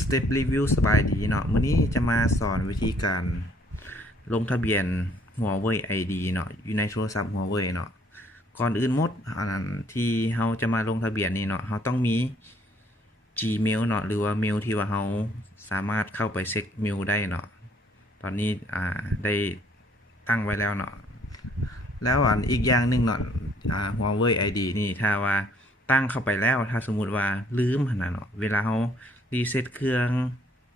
Step Review สบายดีเนาะมื้อนี้จะมาสอนวิธีการลงทะเบียน Huawei ID เนาะอยู่ในโทรศัพท์ Huawei เนาะก่อนอื่นหมดอันนั้นที่เราจะมาลงทะเบียนนี่เนาะเราต้องมี Gmail เนาะหรือว่าเมลที่ว่าเราสามารถเข้าไปเช็คเมลได้เนาะตอนนี้ได้ตั้งไว้แล้วเนาะแล้วอีกอย่างหนึ่งเนาะHuawei ID นี่ถ้าว่าตั้งเข้าไปแล้วถ้าสมมุติว่าลืมหั่นน่ะเนาะเวลาเรารีเซ็ตเครื่อง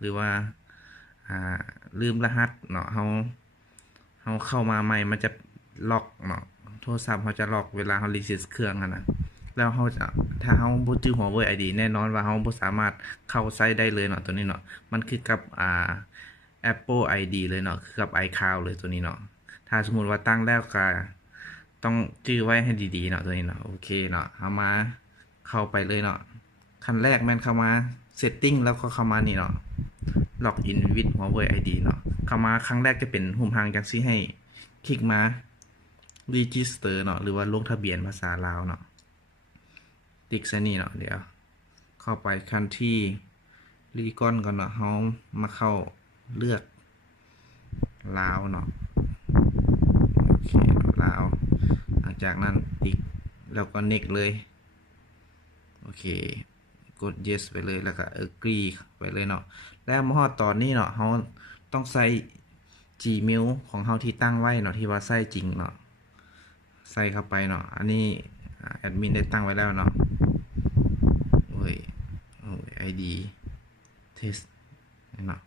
หรือว่าลืมรหัสเนาะเราเข้ามาใหม่มันจะล็อกเนาะโทรศัพท์เขาจะล็อกเวลาเรารีเซ็ตเครื่องนะแล้วเราจะถ้าเราบ่จื้อ Huawei ID แน่นอนว่าเราบ่สามารถเข้าใช้ได้เลยเนาะตัวนี้เนาะมันคือกับApple ID เลยเนาะคือกับ iCloud เลยตัวนี้เนาะถ้าสมมุติว่าตั้งแล้วก็ต้องจื้อไว้ให้ดีๆเนาะตัวนี้เนาะโอเคเนาะเอามาเข้าไปเลยเนาะขั้นแรกแม่นเข้ามา setting แล้วก็เข้ามานี่เนาะ login with Huawei ID เนาะเข้ามาครั้งแรกจะเป็นหุ่มหางจังซี่ให้คลิกมา register เนาะหรือว่าลงทะเบียนภาษาลาวเนาะติ๊กซะนี่เนาะเดี๋ยวเข้าไปคันที่รีกอนก่อนเนาะเฮามาเข้าเลือกลาวเนาะโอเคลาวหลังจากนั้นติ๊กแล้วก็ next เลยโอเคกด yes ไปเลยแล้วก็ agree ไปเลยเนาะแล้วมาฮอดตอนนี้เนาะเฮาต้องใส่ Gmail ของเฮาที่ตั้งไว้เนาะที่ว่าใส่จริงเนาะใส่เข้าไปเนาะอันนี้แอดมินได้ตั้งไว้แล้วเนาะโอ้ย ID test เนาะ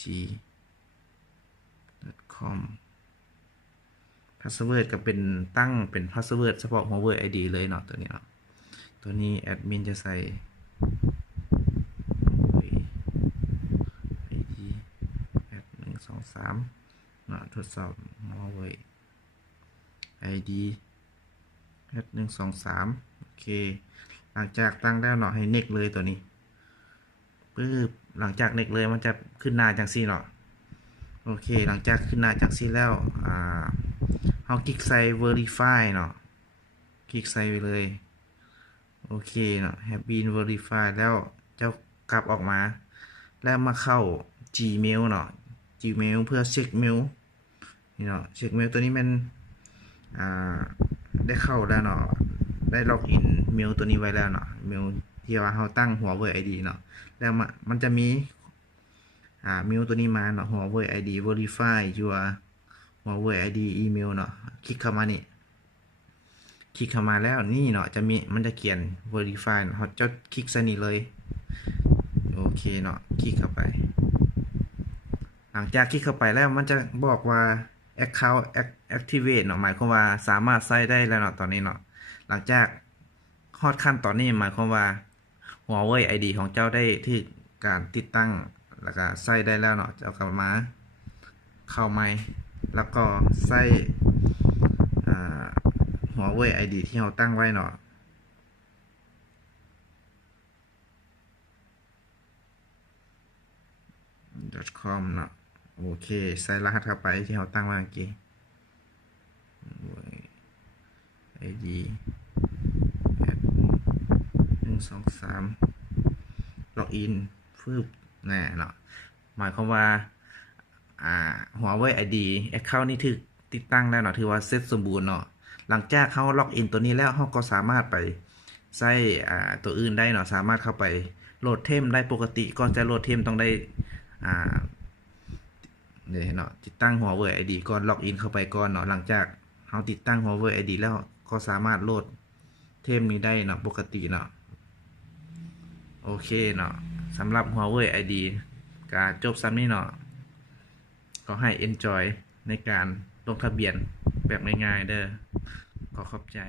@g.com พาสเวิร์ดก็เป็นตั้งเป็นพาสเวิร์ดเฉพาะ Huawei ID เลยเนาะตัวนี้เนาะตัวนี้แอดมินจะใส่ Huawei ID @123เนาะทดสอบ Huawei ID @123โอเคหลังจากตั้งแล้วเนาะให้ next เลยตัวนี้ปึ๊บหลังจาก next เลยมันจะขึ้นหน้าจังซี่เนาะโอเคหลังจากขึ้นหน้าจังซี่แล้วเราคลิกใส่ verify เนาะคลิกใส่ไปเลยโอเคเนาะ have been verified แล้วเจ้ากลับออกมาแล้วมาเข้า Gmail เนาะ Gmail เพื่อเช็คเมลนี่เนาะเช็คเมลตัวนี้มันได้เข้าแล้วเนาะได้ล็อกอินเมลตัวนี้ไว้แล้วเนาะเมลที่ว่าเราตั้ง Huawei ID เนาะแล้วมันจะมีเมลตัวนี้มาเนาะ Huawei ID verify your Huawei ID email เนาะคลิกเข้ามานี่คลิกเข้ามาแล้วนี่เนาะจะมีมันจะเขียน verify เนาะเราจะคลิกซะนี่เลยโอเคเนาะคลิกเข้าไปหลังจากคลิกเข้าไปแล้วมันจะบอกว่า account activate เนาะหมายความว่าสามารถใช้ได้แล้วเนาะตอนนี้เนาะหลังจากฮอดขั้นตอนนี้หมายความว่า Huawei ID ของเจ้าได้ที่การติดตั้งแล้วก็ใช้ได้แล้วเนาะเจ้ากลับมาเข้าใหม่แล้วก็ใส่Huawei ID ที่เราตั้งไว้เนาะ.com เนาะโอเคใส่รหัสเข้าไปที่เราตั้งไว้เมื่อกี้ ID 123ล็อกอินฟืบแน่เนาะหมายความว่าHuawei ID account นี้ถูกติดตั้งแล้วเนาะถือว่าเสร็จสมบูรณ์เนาะหลังจากเขาล็อกอินตัวนี้แล้วเขาก็สามารถไปใช้ตัวอื่นได้เนาะสามารถเข้าไปโหลดเทมได้ปกติก่อนจะโหลดเทมต้องได้เนี่ยเนาะติดตั้ง Huawei ID ก่อนล็อกอินเข้าไปก่อนเนาะหลังจากเขาติดตั้ง Huawei ID แล้วก็สามารถโหลดเทมนี้ได้เนาะปกติเนาะโอเคเนาะสำหรับ Huawei ID ก็จบซ้ำนี้เนาะก็ให้ enjoy ในการลงทะเบียนแบบง่ายๆเด้อขอขอบใจ